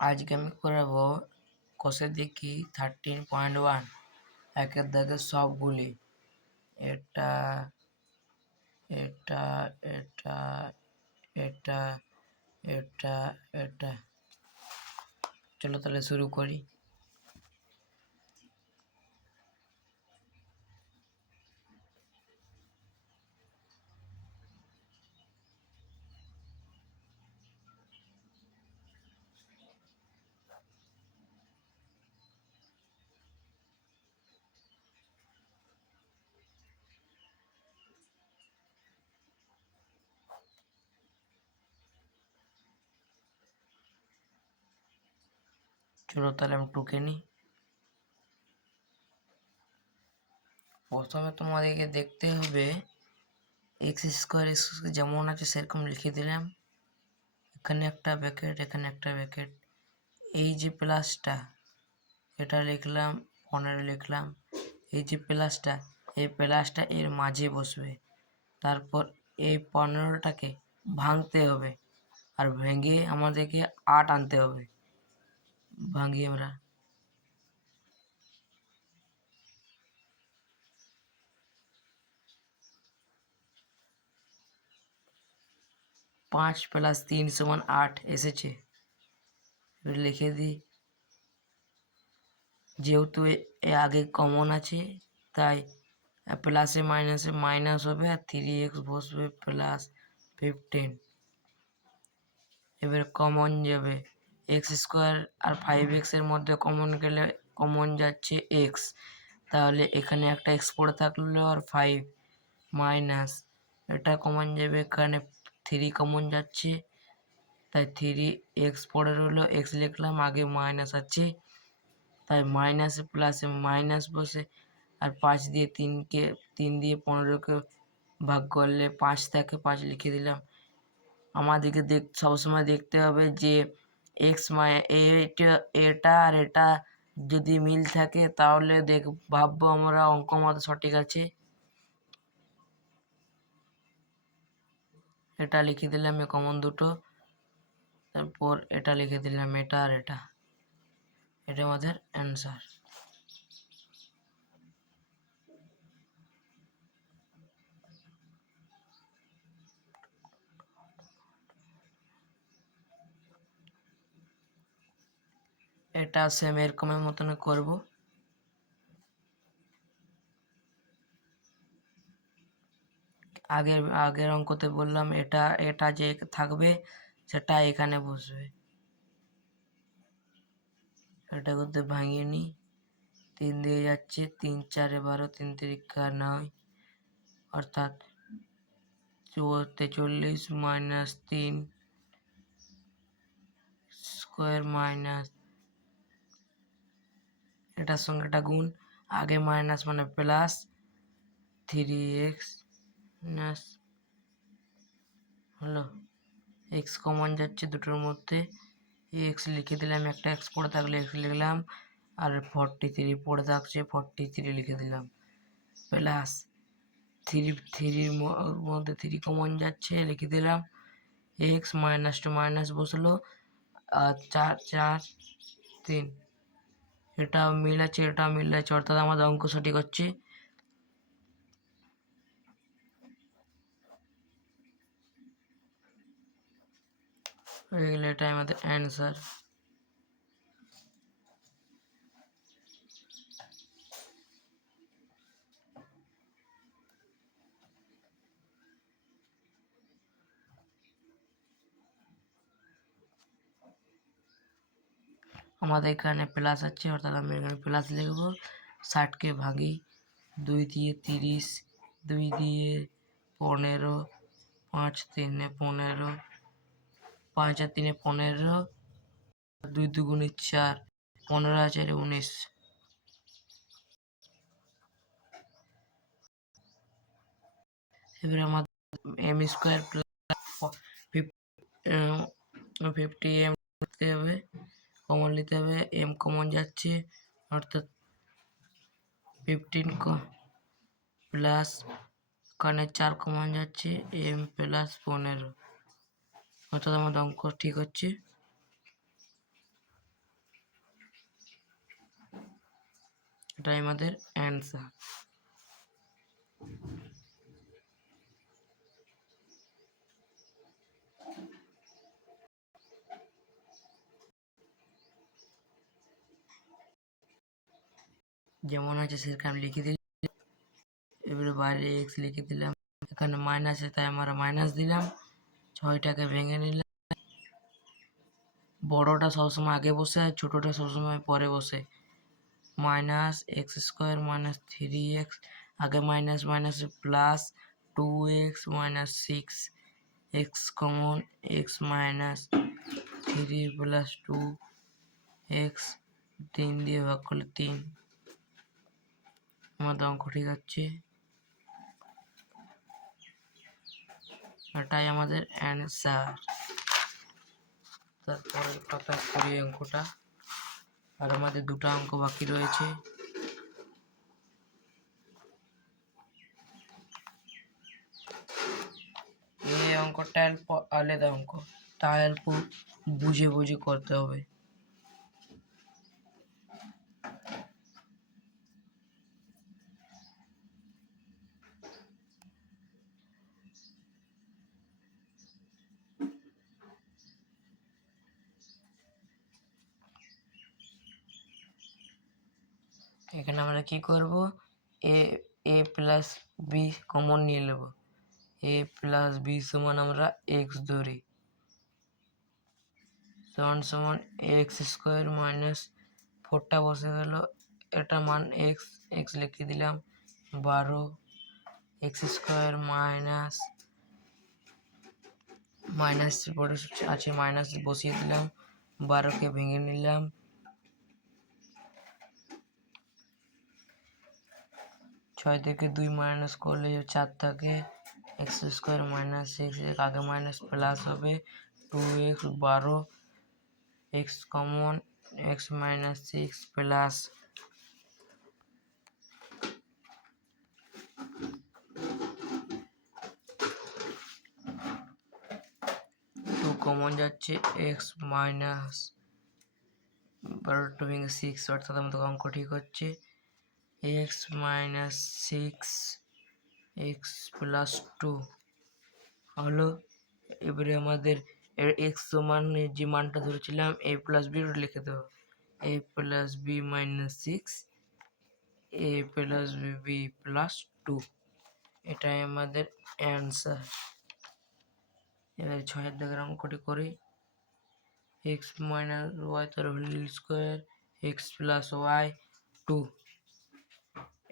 আজকে আমি করাবো কষে দেখি 13.1 একের দাগে সবগুলি এটা এটা এটা এটা এটা এটা চলো তাহলে শুরু করি। চলো তাহলে আমি টুকে নিই। প্রথমে তোমাদেরকে দেখতে হবে এক্স স্কোয়ার যেমন আছে সেরকম লিখে দিলাম। এখানে একটা ব্র্যাকেট, এখানে একটা ব্র্যাকেট, এই যে প্লাসটা এটা লিখলাম, 15 লিখলাম। এই যে প্লাসটা, এই প্লাসটা এর মাঝে বসবে। তারপর এই 15টাকে ভাঙতে হবে, আর ভেঙে আমাদেরকে 8 আনতে হবে। ভাঙি আমরা। 5 + 3 = 8 এসেছে। লিখে দিই। যেহেতু এ আগে কমন আছে তাই প্লাসে মাইনাসে মাইনাস হবে, আর 3x বসবে +15। এবার কমন যাবে x² আর 5x এর মধ্যে কমন গেলে কমন যাচ্ছে x, তাহলে এখানে একটা x পড়ে থাকলো আর 5 মাইনাস এটা কমন যাবে, এখানে 3 কমন যাচ্ছে তাই 3x পড়ে রইলো, x লিখলাম, আগে মাইনাস আছে তাই মাইনাসে প্লাসে মাইনাস বসে, আর 5 দিয়ে 3 দিয়ে 15কে ভাগ করলে 5 থাকে, 5 লিখে দিলাম। আমাদেরকে সবসময় দেখতে হবে যে এক্স এটা আর এটা যদি মিল থাকে তাহলে ভাববো আমরা অঙ্ক মতো সঠিক আছে। এটা লিখে দিলাম কমন দুটো, তারপর এটা লিখে দিলাম, এটা আর এটা আমাদের অ্যান্সার। এটা সেম এরকমের মতন করব। আগের অঙ্কতে বললাম এটা যে থাকবে সেটা এখানে বসবে। এটা করতে ভাঙিয়ে নিই। 3 দিয়ে যাচ্ছে, 3 × 4 = 12, 3 × 3 = 9, অর্থাৎ 43 - 3 স্কোয়ার মাইনাস এটার সঙ্গে এটা গুণ, আগে মাইনাস মানে প্লাস 3x মাইনাস হলো। এক্স কমন যাচ্ছে দুটোর মধ্যে, এক্স লিখে দিলাম, একটা এক্স পড়ে থাকলে এক্স লিখলাম, আর 43 পড়ে থাকছে 43 লিখে দিলাম, প্লাস 3 মধ্যে 3 কমন যাচ্ছে লিখে দিলাম, এক্স মাইনাস টু মাইনাস বসলো, আর 4 4 3 এটা মিল আছে, এটা মিল আছে, অর্থাৎ আমাদের অঙ্ক সঠিক হচ্ছে। এটা আমাদের অ্যান্সার। আমাদের এখানে প্লাস আছে, অর্থাৎ আমি এখানে প্লাস লিখবো। 60কে ভাগি 2 দিয়ে 30, 2 দিয়ে 15, 5 × 3 = 15, 5 আর 3 = 15, 2 × 2 = 4, 15 আর 4 = 19। এবারে আমাদের m² + 50m লিখতে হবে, কমন নিতে হবে, m কমন যাচ্ছে, অর্থাৎ 15 প্লাস কানে 4 কমন যাচ্ছে, m + 15, অর্থাৎ আমাদের অঙ্ক ঠিক হচ্ছে। এটাই আমাদের অ্যান্সার। যেমন আছে সেরকম লিখে দিলাম, এবারে বাইরে এক্স লিখে দিলাম, এখানে মাইনাস আছে তাই আমরা মাইনাস দিলাম, 6টাকে ভেঙে নিলাম। বড়টা সবসময় আগে বসে আর ছোটটা সবসময় পরে বসে। Minus x square minus 3x, আগে minus minus plus 2x minus 6, x common, x minus 3 plus 2x, 3 দিয়ে ভাগ করলে 3। আমাদের অঙ্ক ঠিক আছে, এটাই আমাদের অ্যান্সার। তারপরে পাতা করি অঙ্কটা, আর আমাদের দুটো অঙ্ক বাকি রয়েছে। এই অঙ্কটা অল্প আলাদা অঙ্ক, তাই অল্প বুঝে বুঝে করতে হবে। এখানে আমরা কি করব, এ প্লাস বি কমন নিয়ে নেব। এ প্লাস বি সমান আমরা এক্স ধরি, সমান সমান এক্স স্কোয়ার মাইনাস 4টা বসে গেল, এটা মান এক্স, এক্স লিখে দিলাম 12, এক্স স্কোয়ার মাইনাস মাইনাস পরে আছে মাইনাস বসিয়ে দিলাম, 12কে ভেঙে নিলাম, 6 থেকে 2 মাইনাস করলে 4 থাকে, এক্স স্কোয়ার মাইনাস 6, আগে মাইনাস প্লাস হবে 2x, 12, x common, x minus 6 plus 2 common যাচ্ছে, এক্স মাইনাস 12 ভেঙে 6, অর্থাৎ আমাদের অঙ্ক ঠিক হচ্ছে। এক্স মাইনাস 6 এক্স প্লাস 2 হলো। এবারে আমাদের এক্স সমান যে মানটা ধরেছিলাম এ প্লাস বি লিখে দেবো, A plus B minus 6 A plus B plus 2, এটাই আমাদের অ্যান্সার। এবার 6 দাগের অঙ্কটি করি, এক্স মাইনাস ওয়াই তার whole square x plus y 2,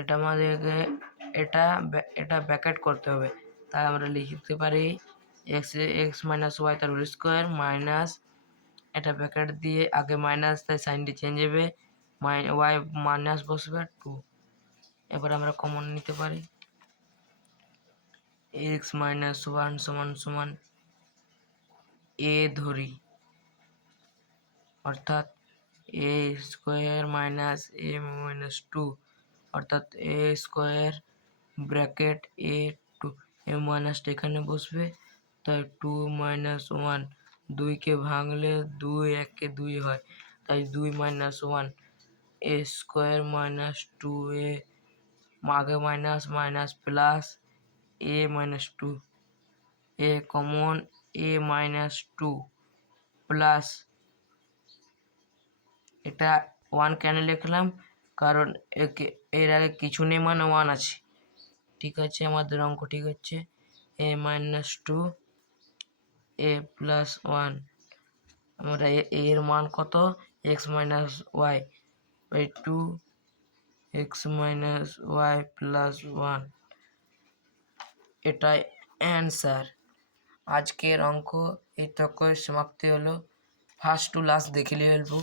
এটা আমাদেরকে এটা ব্র্যাকেট করতে হবে, তাই আমরা লিখতে পারি এক্স মাইনাস ওয়াই তার হোল স্কোয়ার মাইনাস, এটা ব্র্যাকেট দিয়ে আগে মাইনাস তাই সাইনটি চেঞ্জ হবে, ওয়াই মাইনাস বসবে 2। এবার আমরা কমন নিতে পারি, এক্স মাইনাস 1 সমান সমান এ ধরি, অর্থাৎ এ স্কোয়ার মাইনাস এ মাইনাস 2, অর্থাৎ এ স্কোয়ার ব্র্যাকেট এ 2, এ মাইনাসটা এখানে বসবে, তাই 2 মাইনাস 1, 2কে ভাঙলে 2 1কে 2 হয়, তাই 2 মাইনাস 1, এ স্কোয়ার মাইনাস 2 এ, আগে minus minus plus A minus 2, a common A minus 2 plus, এটা 1 কেন লিখলাম, কারণ এর আগে কিছু নেই মানে 1 আছে। ঠিক আছে, আমাদের অঙ্ক ঠিক হচ্ছে, এ মাইনাস 2 এ প্লাস 1, আমরা এর মান কত, x minus y by 2 x minus y plus 1, এটাই অ্যান্সার। আজকের অঙ্ক এই তক সমাপ্তি হলো, ফার্স্ট টু লাস্ট দেখে নিয়ে ফেলবো।